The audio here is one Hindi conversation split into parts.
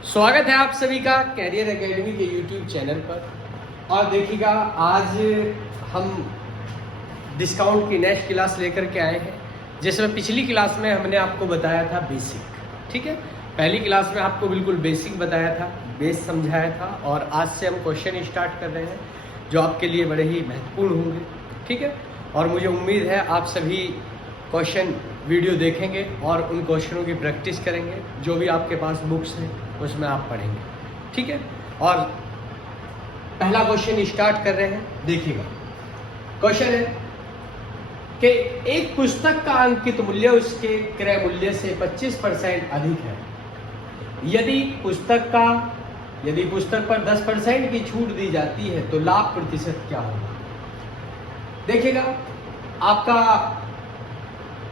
स्वागत है आप सभी का कैरियर एकेडमी के यूट्यूब चैनल पर। और देखिएगा, आज हम डिस्काउंट की नेक्स्ट क्लास लेकर के आए हैं, जिसमें पिछली क्लास में हमने आपको बताया था बेसिक। ठीक है, पहली क्लास में आपको बिल्कुल बेसिक बताया था, बेस समझाया था, और आज से हम क्वेश्चन स्टार्ट कर रहे हैं जो आपके लिए बड़े ही महत्वपूर्ण होंगे। ठीक है, और मुझे उम्मीद है आप सभी क्वेश्चन वीडियो देखेंगे और उन क्वेश्चनों की प्रैक्टिस करेंगे जो भी आपके पास बुक्स हैं उसमें आप पढ़ेंगे। ठीक है, और पहला क्वेश्चन स्टार्ट कर रहे हैं। देखिएगा, क्वेश्चन है कि एक पुस्तक का अंकित मूल्य उसके क्रय मूल्य से 25% अधिक है। यदि पुस्तक पर 10% की छूट दी जाती है तो लाभ प्रतिशत क्या होगा। देखिएगा, आपका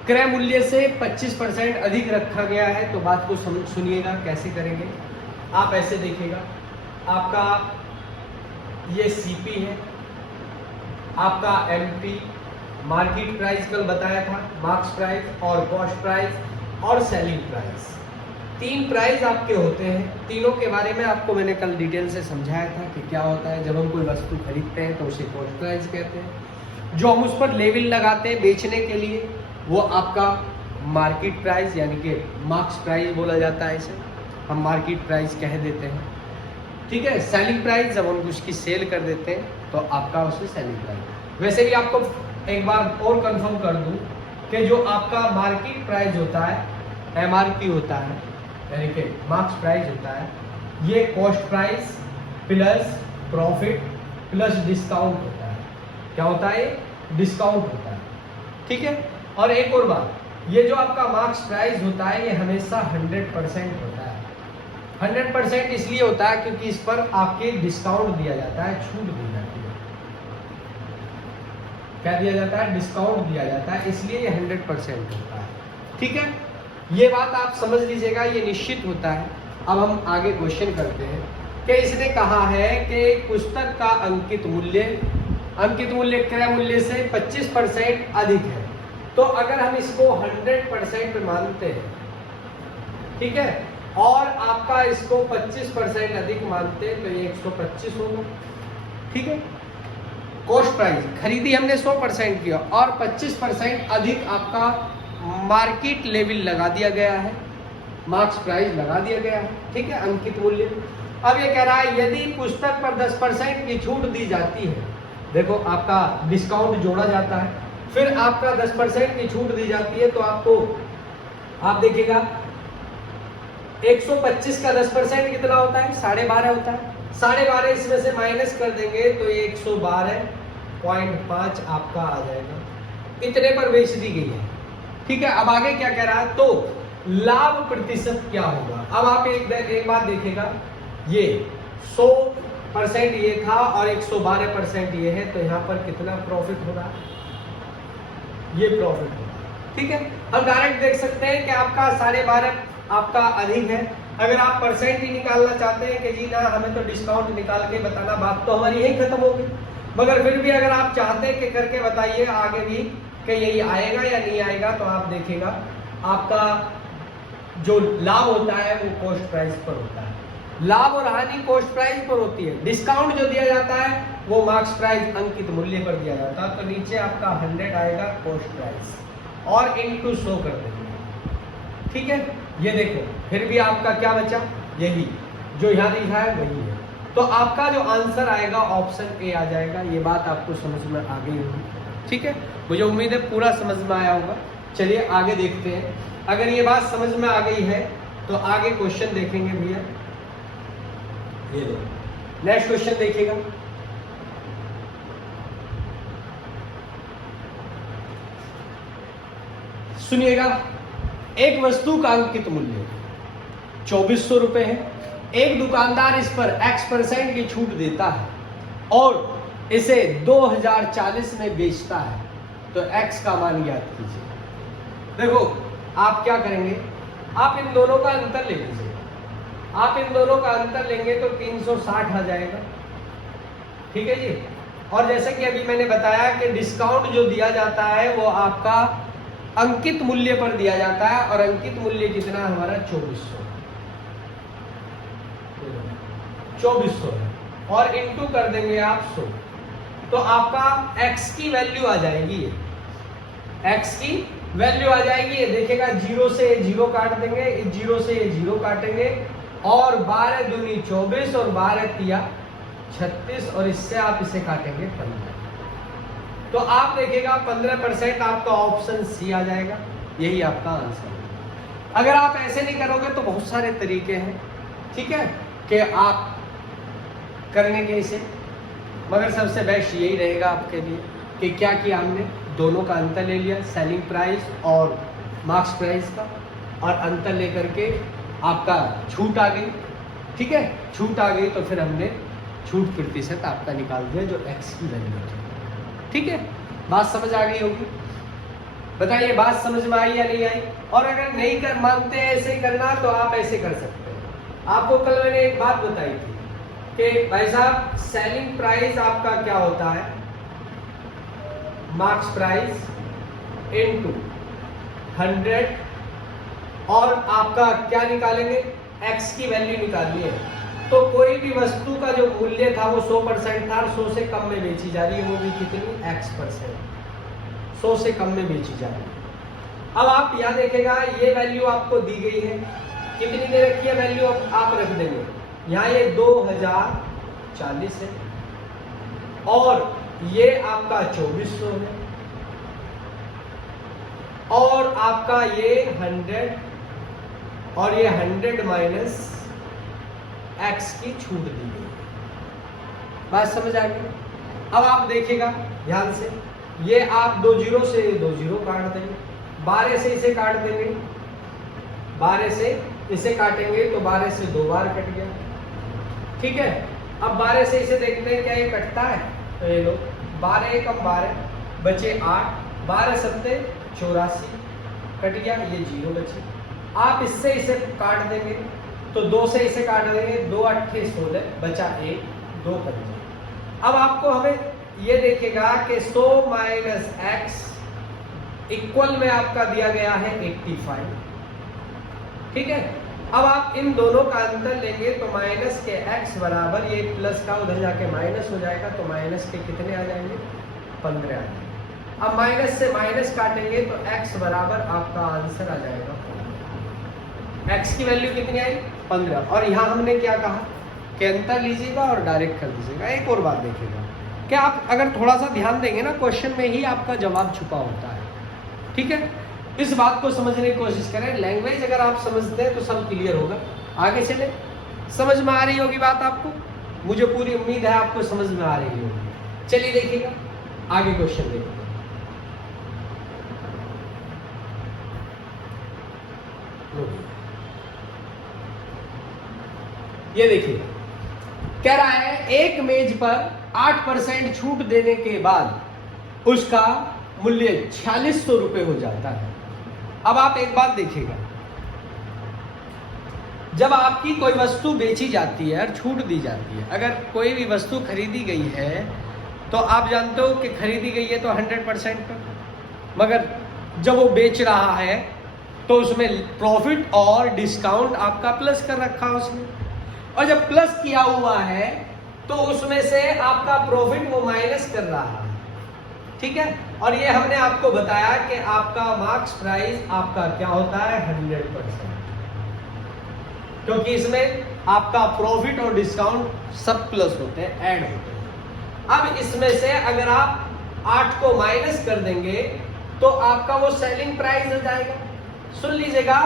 क्रय मूल्य से 25% अधिक रखा गया है, तो बात को सुनिएगा कैसे करेंगे। आप ऐसे देखिएगा, आपका ये सीपी है, आपका एमपी, मार्केट प्राइस कल बताया था, मार्क्स प्राइस और कॉस्ट प्राइस और सेलिंग प्राइस। 3 प्राइस आपके होते हैं। तीनों के बारे में आपको मैंने कल डिटेल से समझाया था कि क्या होता है। जब हम कोई वस्तु खरीदते हैं तो उसे कॉस्ट प्राइस कहते हैं। जो हम उस पर लेबल लगाते हैं बेचने के लिए, वो आपका मार्केट प्राइस यानी कि मार्क्स प्राइस बोला जाता है। इसे हम मार्केट प्राइस कह देते हैं। ठीक है, सेलिंग प्राइस जब हम उसकी सेल कर देते हैं तो आपका उसमें सेलिंग प्राइस। वैसे भी आपको एक बार और कंफर्म कर दूं कि जो आपका मार्केट प्राइस होता है, एमआरपी होता है, यानी कि मार्क्स प्राइस होता है, ये cost price plus profit plus discount होता है। क्या होता है? डिस्काउंट होता है। ठीक है, और एक और बात, ये जो आपका मार्क्स प्राइस होता है ये हमेशा 100% होता है। 100% इसलिए होता है क्योंकि इस पर आपके डिस्काउंट दिया जाता है, छूट दी जाती है। क्या दिया जाता है? डिस्काउंट दिया जाता है, इसलिए ये 100% होता है। ठीक है, ये बात आप समझ लीजिएगा, ये निश्चित होता है। अब हम आगे क्वेश्चन करते हैं कि इसने कहा है कि पुस्तक का अंकित मूल्य क्रय मूल्य से 25% अधिक है। तो अगर हम इसको 100% मानते हैं, ठीक है, और आपका इसको 25% अधिक मानते हैं, तो ये 125 होगा। ठीक है, कॉस्ट प्राइस खरीदी हमने 100% की और 25% अधिक आपका मार्केट लेवल लगा दिया गया है, मार्क्स प्राइस लगा दिया गया है। ठीक है, अंकित मूल्य। अब ये कह रहा है यदि पुस्तक पर 10% की छूट दी जाती है, देखो आपका डिस्काउंट जोड़ा जाता है, फिर आपका 10% की छूट दी जाती है, तो आपको आप देखिएगा 125 का 10% कितना होता है? 12.5 होता है। 12.5 इसमें से माइनस कर देंगे तो 112.5 आपका आ जाएगा। इतने पर बेच दी गई है। ठीक है, अब आगे क्या कह रहा है, तो लाभ प्रतिशत क्या होगा। अब आप एक बात देखिएगा, ये 100% ये था और 112% ये है, तो यहाँ पर कितना प्रॉफिट हो रहा है? ये प्रॉफिट होगा। ठीक है, हम डायरेक्ट देख सकते हैं कि आपका 12.5 आपका अधिक है। अगर आप परसेंट ही निकालना चाहते हैं कि जी ना हमें तो डिस्काउंट निकाल के बताना, बात तो हमारी यही खत्म होगी। मगर फिर भी अगर आप चाहते हैं कि करके बताइए आगे भी कि यही आएगा या नहीं आएगा, तो आप देखिएगा आपका जो लाभ होता है वो कॉस्ट प्राइस पर होता है। लाभ और हानि कॉस्ट प्राइस पर होती है। डिस्काउंट जो दिया जाता है वो मार्क्स प्राइस अंकित मूल्य पर दिया जाता है। तो नीचे आपका 100 आएगा कॉस्ट प्राइस और इनटू 100 कर देंगे। ठीक है, ये देखो फिर भी आपका क्या बचा? यही जो यहाँ लिखा है वही है। तो आपका जो आंसर आएगा ऑप्शन ए आ जाएगा। ये बात आपको समझ में आ गई होगी। ठीक है, मुझे उम्मीद है पूरा समझ में आया होगा। चलिए आगे देखते हैं। अगर ये बात समझ में आ गई है तो आगे क्वेश्चन देखेंगे भैया। ये लो, नेक्स्ट क्वेश्चन देखिएगा। सुनिएगा, एक वस्तु का अंकित मूल्य 2400 रुपए है। एक दुकानदार इस पर X% की छूट देता है और इसे 2040 में बेचता है, तो X का मान ज्ञात कीजिए। देखो आप क्या करेंगे, आप इन दोनों का अंतर ले लीजिए। आप इन दोनों का अंतर लेंगे तो 360 आ जाएगा। ठीक है जी, और जैसे कि अभी मैंने बताया कि डिस्काउंट जो दिया जाता है वो आपका अंकित मूल्य पर दिया जाता है, और अंकित मूल्य कितना हमारा 2400। 2400 है और इनटू कर देंगे आप 100, तो आपका x की वैल्यू आ जाएगी, ये x की वैल्यू आ जाएगी। ये देखिएगा 0 से 0 काट देंगे, 0 से 0 काटेंगे और 12 दूनी 24 और 12 तिया 36 और इससे आप इसे काटेंगे 15, तो आप देखिएगा 15% आपका ऑप्शन सी आ जाएगा, यही आपका आंसर है। अगर आप ऐसे नहीं करोगे तो बहुत सारे तरीके हैं, ठीक है, कि आप करने के इसे, मगर सबसे बेस्ट यही रहेगा आपके लिए कि क्या किया हमने, दोनों का अंतर ले लिया, सेलिंग प्राइस और मार्क्स प्राइस का, और अंतर लेकर के आपका छूट आ गई, ठीक है, छूट आ गई तो फिर हमने छूट प्रतिशत आपका निकाल दिया जो एक्स की वैल्यू थी, ठीक है। बात समझ आ गई होगी, बताइए बात समझ में आई या नहीं आई। और अगर नहीं कर मानते ऐसे ही करना तो आप ऐसे कर सकते हैं। आपको कल मैंने एक बात बताई थी कि भाई साहब सेलिंग प्राइस आपका क्या होता है, मार्क्स प्राइस इनटू 100 और आपका क्या निकालेंगे, एक्स की वैल्यू निकालनी है। तो कोई भी वस्तु का जो मूल्य था वो 100% था, 100 से कम में बेची जा रही है, वो भी कितनी x%, 100 से कम में बेची जा रही है। अब आप यहाँ देखेगा ये वैल्यू आपको दी गई है, कितनी दे रखी है वैल्यू, आप रख देंगे यहाँ ये 2040 है और ये आपका 2400 है और आपका ये 100 और ये 100 माइनस एक्स की छूट दी गई। बात समझ आ गई। अब आप देखिएगा ध्यान से, ये आप 2 0 से 2 0 काट देंगे, 12 से इसे काट देंगे, 12 से इसे काटेंगे तो 12 से 2 बार कट गया, ठीक है। अब 12 से इसे देखते हैं क्या ये कटता है, तो ये लो 12 एकम 12 बचे 8, 12 सत्ते 84 कट गया, ये 0 बचे। आप इससे इसे काट देंगे तो 2 से इसे काट देंगे, 2 8 16 बचा 1, 2 कर दिया। अब आपको हमें ये देखेगा कि 100 माइनस एक्स इक्वल में आपका दिया गया है 85, ठीक है। अब आप इन दोनों का अंतर लेंगे तो माइनस के x बराबर, ये प्लस का उधर जाके माइनस हो जाएगा तो माइनस के कितने आ जाएंगे, 15 आ जाएंगे। अब माइनस से माइनस काटेंगे तो x बराबर आपका आंसर आ जाएगा, x की वैल्यू कितनी आई 15। और यहाँ हमने क्या कहा कि अंतर लीजिएगा और डायरेक्ट कर दीजिएगा। एक और बात देखिएगा कि आप अगर थोड़ा सा ध्यान देंगे ना, क्वेश्चन में ही आपका जवाब छुपा होता है, ठीक है। इस बात को समझने की कोशिश करें, लैंग्वेज अगर आप समझते हैं तो सब क्लियर होगा। आगे चले, समझ में आ रही होगी बात आपको, मुझे पूरी उम्मीद है आपको समझ में आ रही होगी। चलिए देखिएगा आगे क्वेश्चन देखिए। ये देखिए कह रहा है एक मेज पर 8% छूट देने के बाद उसका मूल्य 4600 रुपए हो जाता है। अब आप एक बात देखिएगा, जब आपकी कोई वस्तु बेची जाती है और छूट दी जाती है, अगर कोई भी वस्तु खरीदी गई है तो आप जानते हो कि खरीदी गई है तो 100% पर, मगर जब वो बेच रहा है तो उसमें प्रॉफिट और डिस्काउंट आपका प्लस कर रखा है उसने, और जब प्लस किया हुआ है तो उसमें से आपका प्रॉफिट वो माइनस कर रहा है, ठीक है। और ये हमने आपको बताया कि आपका मार्क्स प्राइस आपका क्या होता है 100%, क्योंकि इसमें आपका प्रॉफिट और डिस्काउंट सब प्लस होते हैं, ऐड होते हैं। अब इसमें से अगर आप 8 को माइनस कर देंगे तो आपका वो सेलिंग प्राइस हो जाएगा। सुन लीजिएगा,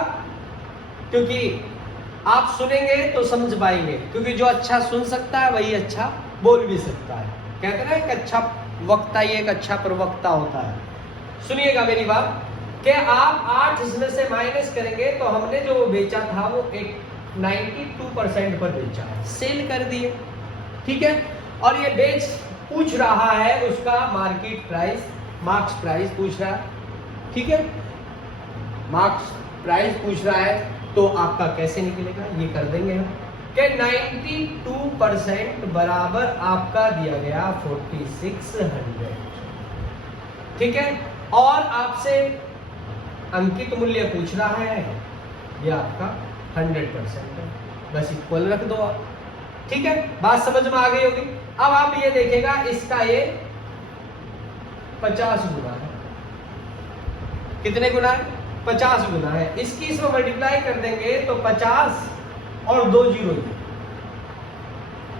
क्योंकि आप सुनेंगे तो समझ पाएंगे, क्योंकि जो अच्छा सुन सकता है वही अच्छा बोल भी सकता है। कहते हैं ना एक अच्छा वक्ता ही एक अच्छा प्रवक्ता होता है। सुनिएगा मेरी बात कि आप 8 इसमें से माइनस करेंगे तो हमने जो बेचा था वो 92% पर बेचा, सेल कर दिए, ठीक है। और ये बेच पूछ रहा है उसका मार्केट प्राइस, मार्क्स प्राइस पूछ रहा है, ठीक है। मार्क्स प्राइस पूछ रहा है तो आपका कैसे निकलेगा, ये कर देंगे हम कि 92% बराबर आपका दिया गया 4600, ठीक है। और आपसे अंकित मूल्य पूछ रहा है, ये आपका 100% है, बस इक्वल रख दो आप, ठीक है, बात समझ में आ गई होगी। अब आप ये देखेगा इसका ये 50 गुना है। कितने गुना है? 50 गुना है। इसकी इसमें मल्टीप्लाई कर देंगे तो 50 और 2 जीरो,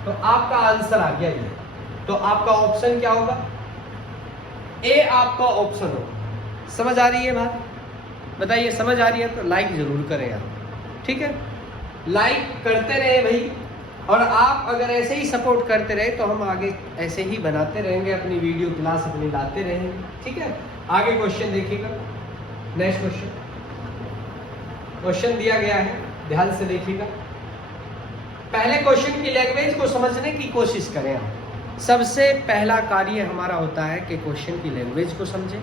तो आपका आंसर आ गया ये। तो आपका ऑप्शन क्या होगा? ए आपका ऑप्शन होगा। समझ आ रही है बात? बताइए, समझ आ रही है तो लाइक जरूर करें आप, ठीक है, लाइक करते रहे भाई। और आप अगर ऐसे ही सपोर्ट करते रहे तो हम आगे ऐसे ही बनाते रहेंगे, अपनी वीडियो क्लास अपनी लाते रहेंगे, ठीक है। आगे क्वेश्चन देखिएगा, नेक्स्ट क्वेश्चन दिया गया है, ध्यान से देखिएगा। पहले क्वेश्चन की लैंग्वेज को समझने की कोशिश करें आप। सबसे पहला कार्य हमारा होता है कि क्वेश्चन की लैंग्वेज को समझें,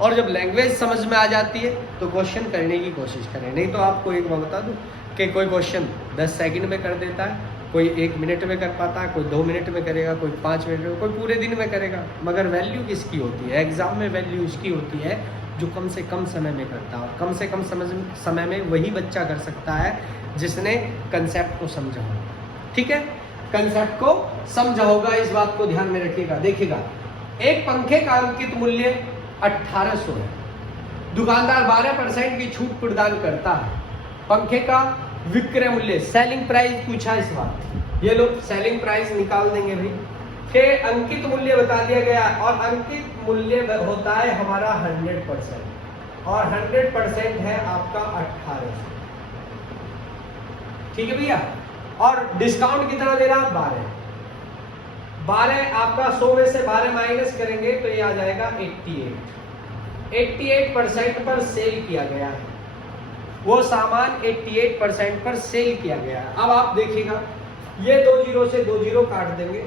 और जब लैंग्वेज समझ में आ जाती है तो क्वेश्चन करने की कोशिश करें। नहीं तो आपको एक बात बता दूं कि कोई क्वेश्चन 10 सेकंड में कर देता है, कोई 1 मिनट में कर पाता है, कोई 2 मिनट में करेगा, कोई 5 मिनट में, कोई पूरे दिन में करेगा। मगर वैल्यू किसकी होती है? एग्जाम में वैल्यू उसकी होती है जो कम से कम समय में करता हो। कम से कम समय में वही बच्चा कर सकता है जिसने कंसेप्ट को समझा हो, ठीक है, कंसेप्ट को समझा होगा। इस बात को ध्यान में रखिएगा। देखिएगा, एक पंखे का अंकित मूल्य 1800 है। दुकानदार 12% की छूट प्रदान करता है। पंखे का विक्रय मूल्य, सेलिंग प्राइस पूछा इस बार, ये लोग सेलिंग प्राइस निकाल देंगे भाई, के अंकित मूल्य बता दिया गया, और अंकित मूल्य होता है हमारा 100%, और 100% है आपका 1800, ठीक है भैया। और डिस्काउंट कितना दे रहा? 12 आपका 100 में से 12 माइनस करेंगे तो ये आ जाएगा 88% पर सेल किया गया है। वो सामान 88% पर सेल किया गया है। अब आप देखिएगा, ये 2 जीरो से 2 जीरो काट देंगे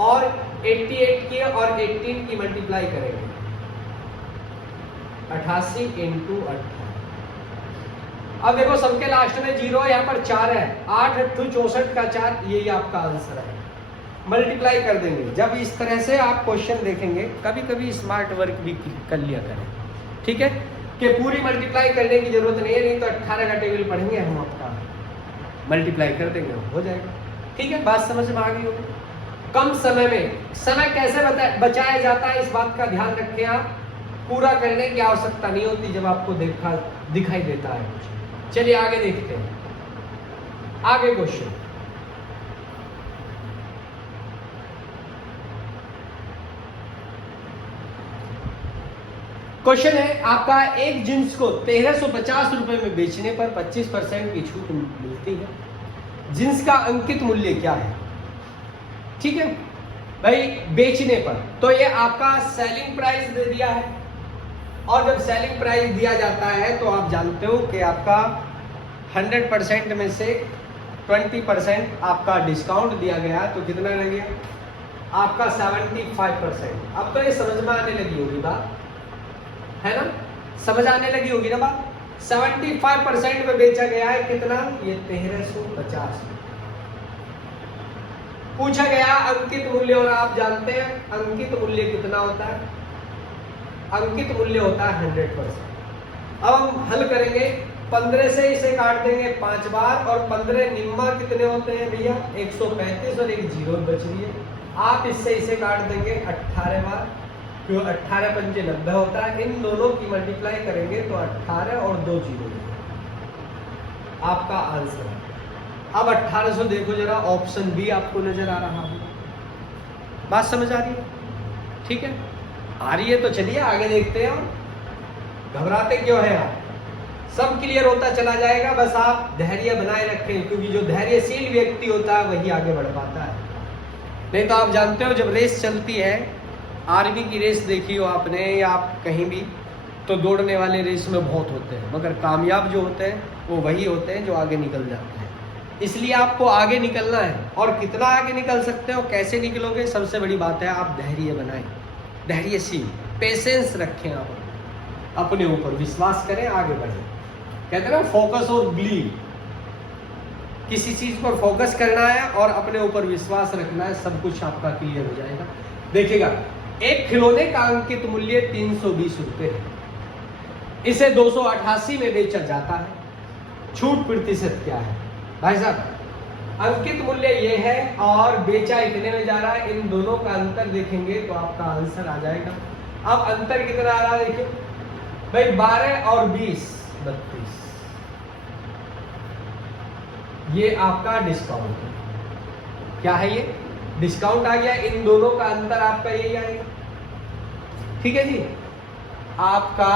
और 88 की और 18 की मल्टीप्लाई करेंगे, 88 × 18। अब देखो सबके लास्ट में जीरो, यहाँ पर 4 है, 8 8 64 का 4, यही आपका आंसर है। मल्टीप्लाई कर देंगे। जब इस तरह से आप क्वेश्चन देखेंगे, कभी कभी स्मार्ट वर्क भी कर लिया करें, ठीक है, कि पूरी मल्टीप्लाई करने की जरूरत नहीं है, नहीं तो 18 का टेबल पढ़ेंगे हम, आपका मल्टीप्लाई कर देंगे, हो जाएगा, ठीक है। बात समझ में आ गई होगी। कम समय में समय कैसे बचाया जाता है, इस बात का ध्यान रखें आप। पूरा करने की आवश्यकता नहीं होती जब आपको दिखाई देता है कुछ। चलिए आगे देखते हैं। आगे क्वेश्चन, क्वेश्चन है आपका, एक जींस को 1350 रुपए में बेचने पर 25% की छूट मिलती है। जींस का अंकित मूल्य क्या है? ठीक है भाई, बेचने पर तो ये आपका सेलिंग प्राइस दे दिया है, और जब सेलिंग प्राइस दिया जाता है तो आप जानते हो कि आपका 100% में से 20% आपका डिस्काउंट दिया गया, तो कितना लगेगा आपका 75%। अब तो ये समझ में आने लगी होगी बात, है ना, समझ आने लगी होगी ना बात। 75% में बेचा गया है, कितना? ये 1350 पूछा गया अंकित मूल्य, और आप जानते हैं अंकित मूल्य कितना होता है? अंकित मूल्य होता है 100%। अब हम हल करेंगे, 15 से इसे काट देंगे 5 बार, और 15 निम्मा कितने होते हैं भैया? 135, और एक जीरो बच रही है। आप इससे इसे काट देंगे 18 बार, जो 18 पंजे 90 होता है। इन दोनों की मल्टीप्लाई करेंगे तो 18 और 2 जीरो आपका आंसर है। अब 1800 देखो जरा, ऑप्शन बी आपको नजर आ रहा है। बात समझ आ रही है? ठीक है, आ रही है तो चलिए आगे देखते हैं। घबराते क्यों हैं आप? सब क्लियर होता चला जाएगा, बस आप धैर्य बनाए रखें, क्योंकि जो धैर्यशील व्यक्ति होता है वही आगे बढ़ पाता है। नहीं तो आप जानते हो, जब रेस चलती है, आर्मी की रेस देखी हो आपने या आप कहीं भी, तो दौड़ने वाले रेस में बहुत होते हैं, मगर कामयाब जो होते हैं वो वही होते हैं जो आगे निकल जाते हैं। इसलिए आपको आगे निकलना है, और कितना आगे निकल सकते हो, कैसे निकलोगे, सबसे बड़ी बात है आप धैर्य बनाएं, धैर्यशील, पेशेंस रखें, आप अपने ऊपर विश्वास करें, आगे बढ़ें। कहते हैं ना, फोकस और बिलीव, किसी चीज पर फोकस करना है और अपने ऊपर विश्वास रखना है, सब कुछ आपका क्लियर हो जाएगा। देखिएगा, एक खिलौने का अंकित मूल्य 320 रुपए है, इसे 288 में बेचा जाता है, छूट प्रतिशत क्या है भाई साहब? अंकित मूल्य ये है और बेचा इतने में जा रहा है, इन दोनों का अंतर देखेंगे तो आपका आंसर आ जाएगा। अब अंतर कितना आ रहा है देखिए भाई, 12 और 20 32, ये आपका डिस्काउंट है। क्या है ये? डिस्काउंट आ गया, इन दोनों का अंतर आपका यही आएगा। ठीक है जी, आपका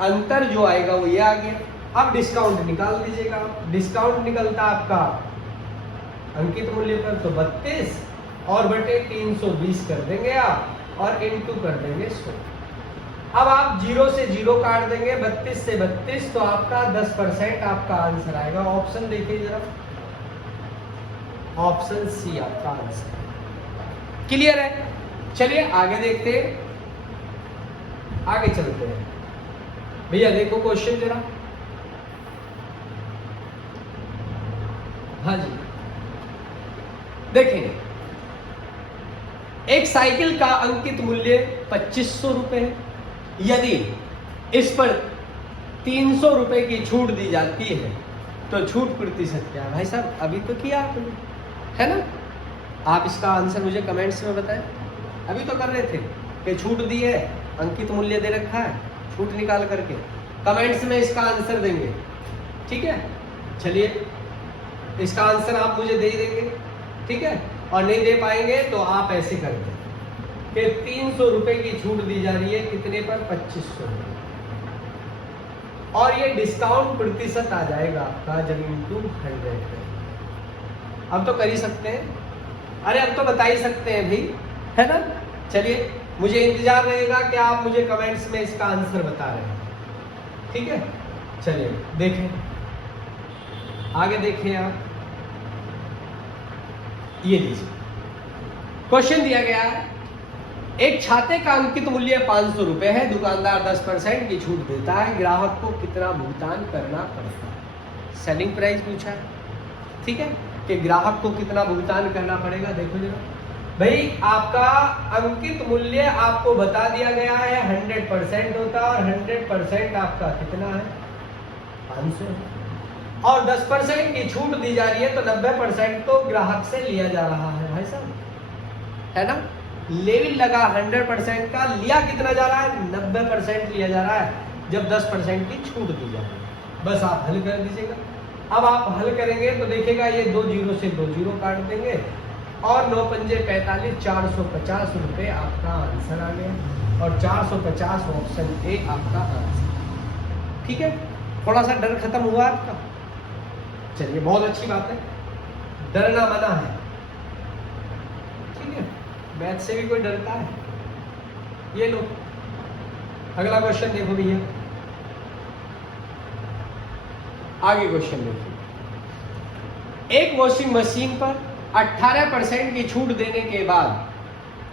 अंतर जो आएगा वो ये आ गया। अब डिस्काउंट निकाल दीजिएगा, डिस्काउंट निकलता आपका अंकित मूल्य पर तो 32 और बटे 320 कर देंगे आप और इनटू कर देंगे 100। अब आप 0 से 0 काट देंगे, 32 से 32, तो आपका 10% आपका आंसर आएगा। ऑप्शन देखिए जरा, ऑप्शन सी आपका आंसर। क्लियर है? चलिए आगे देखते हैं, आगे चलते हैं। भैया देखो क्वेश्चन जरा। हाँ जी, देखें, एक साइकिल का अंकित मूल्य 2500 रुपए है। यदि इस पर 300 रुपए की छूट दी जाती है तो छूट प्रतिशत क्या है? भाई साहब अभी तो किया आपने, है ना? आप इसका आंसर मुझे कमेंट्स में बताएं। अभी तो कर रहे थे कि छूट दी है, अंकित मूल्य दे रखा है, छूट निकाल करके कमेंट्स में इसका आंसर देंगे। ठीक है, चलिए इसका आंसर आप मुझे दे ही देंगे। ठीक है, और नहीं दे पाएंगे तो आप ऐसे कर दें कि 300 रुपए की छूट दी जा रही है, कितने पर? 2500 रुपए, और ये डिस्काउंट प्रतिशत आ जाएगा आपका जब इंटू 100 अब तो कर ही सकते हैं, अरे अब तो बता ही सकते हैं भाई, है ना? चलिए मुझे इंतजार रहेगा कि आप मुझे कमेंट्स में इसका आंसर बता रहे हैं। ठीक है, चलिए देखें, आगे देखें आप। ये लीजिए क्वेश्चन दिया गया है, एक छाते का अंकित मूल्य 500 रुपए है, दुकानदार 10% की छूट देता है, ग्राहक को कितना भुगतान करना पड़ता है? सेलिंग प्राइस पूछा है। ठीक है, कि ग्राहक को कितना भुगतान करना पड़ेगा। देखो जरा भाई, आपका अंकित मूल्य आपको बता दिया गया है 100% होता है, और 100% आपका कितना है? 500, और 10% की छूट दी जा रही है तो 90% तो ग्राहक से लिया जा रहा है भाई साहब, है ना? लेविल लगा 100% का, लिया कितना जा रहा है? 90% लिया जा रहा है, जब 10% की छूट दी जा रही है। बस आप हल कर दीजिएगा। अब आप हल करेंगे तो देखिएगा ये 2 जीरो से 2 जीरो काट देंगे और 9 पंजे 45, 450 रुपए आपका आंसर आ गया, और 450 ऑप्शन ए आपका आंसर। ठीक है, थोड़ा सा डर खत्म हुआ आपका। चलिए बहुत अच्छी बात है, डरना मना है। ठीक है, मैथ से भी कोई डरता है? ये लो अगला क्वेश्चन देखो भैया, आगे क्वेश्चन देखिए। एक वॉशिंग मशीन पर 18% की छूट देने के बाद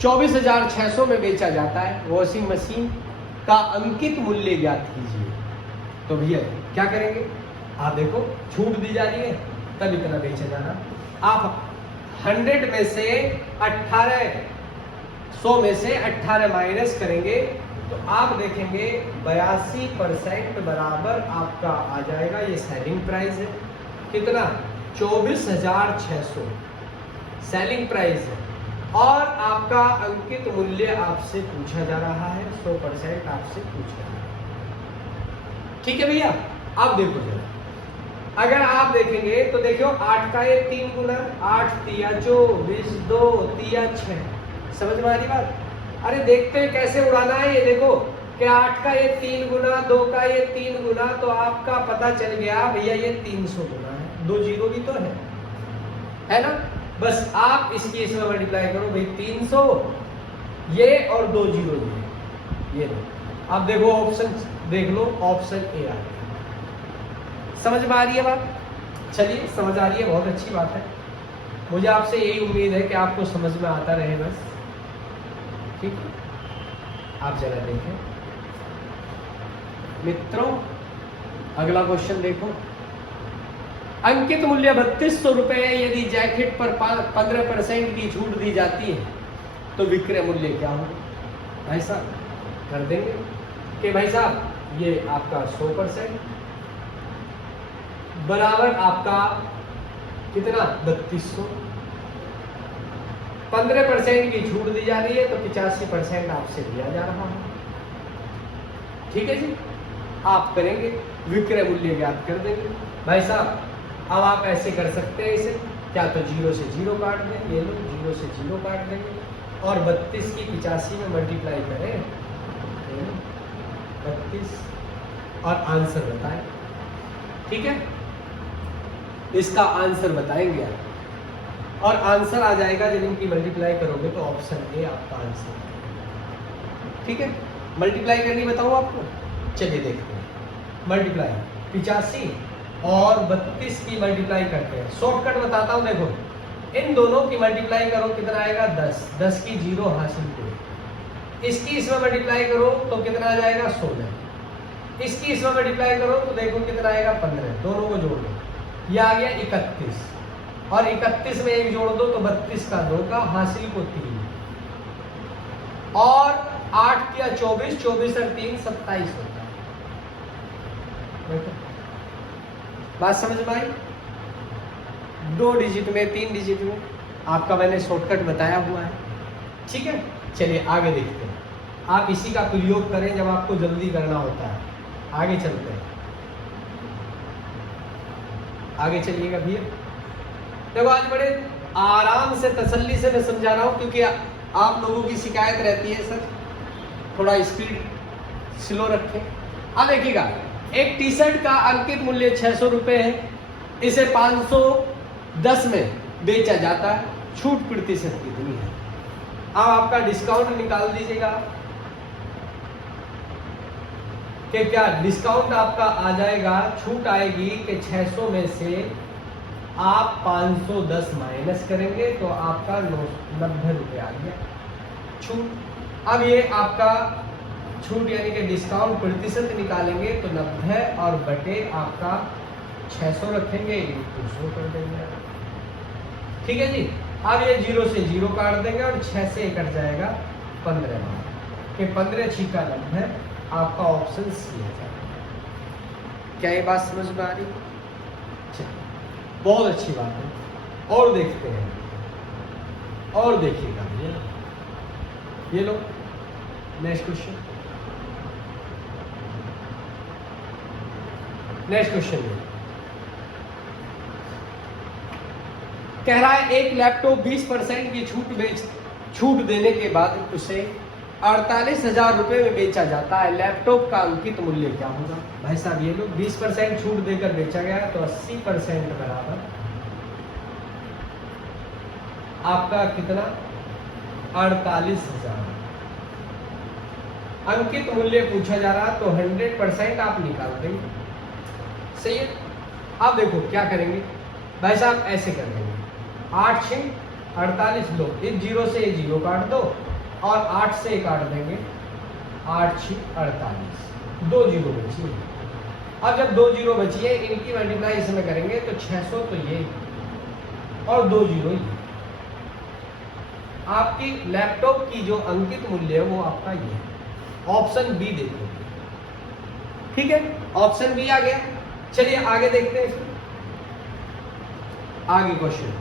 24,600 में बेचा जाता है। वॉशिंग मशीन का अंकित मूल्य ज्ञात कीजिए। तो भैया क्या करेंगे? आप देखो छूट दी जा रही है तब इतना बेचा जा रहा। आप 100 में से 100 में से 18 माइनस करेंगे तो आप देखेंगे 82% बराबर आपका आ जाएगा। ये सेलिंग प्राइस है, कितना? 24,600 सेलिंग प्राइस है, और आपका अंकित मूल्य आपसे पूछा जा रहा है, 100% आपसे पूछा जा रहा है। ठीक है भैया, अब देखो जरा, अगर आप देखेंगे तो देखो 8 का ये 3 गुना, 8 तिया 24, 2 तिया 6, समझ में आ रही बात? अरे देखते हैं कैसे उड़ाना है। ये देखो कि 8 का ये 3 गुना, 2 का ये 3 गुना, तो आपका पता चल गया भैया ये 300 गुना है। 2 जीरो भी तो है ना? बस आप इसकी इसमें मल्टीप्लाई करो भाई, 300 ये और 2 जीरो ये लो। अब देखो ऑप्शन देख लो, ऑप्शन ए आ गया। समझ में आ रही है बात? चलिए समझ आ रही है, बहुत अच्छी बात है। मुझे आपसे यही उम्मीद है कि आपको समझ में आता रहे बस। ठीक है, आप जरा देखें मित्रों, अगला क्वेश्चन देखो। अंकित मूल्य 3200 रुपए है। यदि जैकेट पर 15% की छूट दी जाती है तो विक्रय मूल्य क्या होगा? भाई साहब कर देंगे कि भाई साहब ये आपका 100% बराबर आपका कितना 3200। 15% की छूट दी जा रही है तो 85% आपसे दिया जा रहा है। ठीक है जी, आप करेंगे, विक्रय मूल्य ज्ञात कर देंगे। भाई साहब अब आप ऐसे कर सकते हैं इसे, क्या तो 0 से 0 काट दें, ये लो 0 से 0 काट देंगे और 32 की 85 में मल्टीप्लाई करें, 32 और आंसर बताएं। ठीक है, इसका आंसर बताएंगे आप और आंसर आ जाएगा जब इनकी मल्टीप्लाई करोगे तो ऑप्शन ए आपका आंसर है। ठीक है, मल्टीप्लाई करनी बताऊं आपको, चलिए देखते हैं। मल्टीप्लाई 85 और 32 की मल्टीप्लाई करते हैं। शॉर्टकट बताता हूं, देखो इन दोनों की मल्टीप्लाई करो कितना आएगा 10, 10 की 0 हासिल करो। इसकी इसमें मल्टीप्लाई करो तो कितना आ जाएगा 16, इसकी इसमें मल्टीप्लाई करो तो देखो कितना आएगा 15, दोनों को जोड़ दो, ये आ गया 31 और 31 में एक जोड़ दो तो 32 का 2 का हासिल को 3 और 8 किया 24, 24 और 3 27 होता है। देखो बात समझ में आई, 2 डिजिट में 3 डिजिट में आपका मैंने शॉर्टकट बताया हुआ है। ठीक है, चलिए आगे देखते हैं। आप इसी का प्रयोग करें जब आपको जल्दी करना होता है। आगे चलते हैं, आगे चलिएगा भैया। देखो आज बड़े आराम से तसल्ली से मैं समझा रहा हूं क्योंकि आप लोगों की शिकायत रहती है सर थोड़ा स्पीड स्लो रखें। अब देखिएगा, एक टी शर्ट का अंकित मूल्य 600 रुपये है, इसे 510 में बेचा जाता है, छूट प्रतिशत कितनी है? अब आपका डिस्काउंट निकाल दीजिएगा कि क्या डिस्काउंट आपका आ जाएगा, छूट आएगी कि 600 में से आप 510 माइनस करेंगे तो आपका 90 रुपये आ गया छूट। अब ये आपका छूट यानी कि डिस्काउंट प्रतिशत निकालेंगे तो 90 और बटे आपका 600 रखेंगे, इनको 100 कर देंगे। ठीक है जी, अब ये 0 से 0 काट देंगे और 6 से कट जाएगा 15 कि 15 छिका 90, आपका ऑप्शन सी है। क्या ये बात समझ में आ रही है? बहुत अच्छी बात है। और देखते हैं, और देखिएगा ये लो नेक्स्ट क्वेश्चन। नेक्स्ट क्वेश्चन कह रहा है एक लैपटॉप 20% की छूट देने के बाद उसे 48,000 रुपये में बेचा जाता है, लैपटॉप का अंकित मूल्य क्या होगा? भाई साहब ये लोग 20% छूट देकर बेचा गया तो 80% बराबर आपका कितना 48,000। अंकित मूल्य पूछा जा रहा तो 100% आप निकाल देंगे। सही है। अब देखो क्या करेंगे भाई साहब, ऐसे कर देंगे 8 6 48 लो, इस 0 से 0 काट दो और 8 से काट देंगे, 8 6 48, 2 0 बची। अब जब 2 0 बची है इनकी मल्टीप्लाई इसमें करेंगे तो 600 तो ये और 2 0 ये। आपकी लैपटॉप की जो अंकित मूल्य है वो आपका ये है। ऑप्शन बी देखो, ठीक है, ऑप्शन बी आ गया। चलिए आगे देखते हैं इसको। आगे क्वेश्चन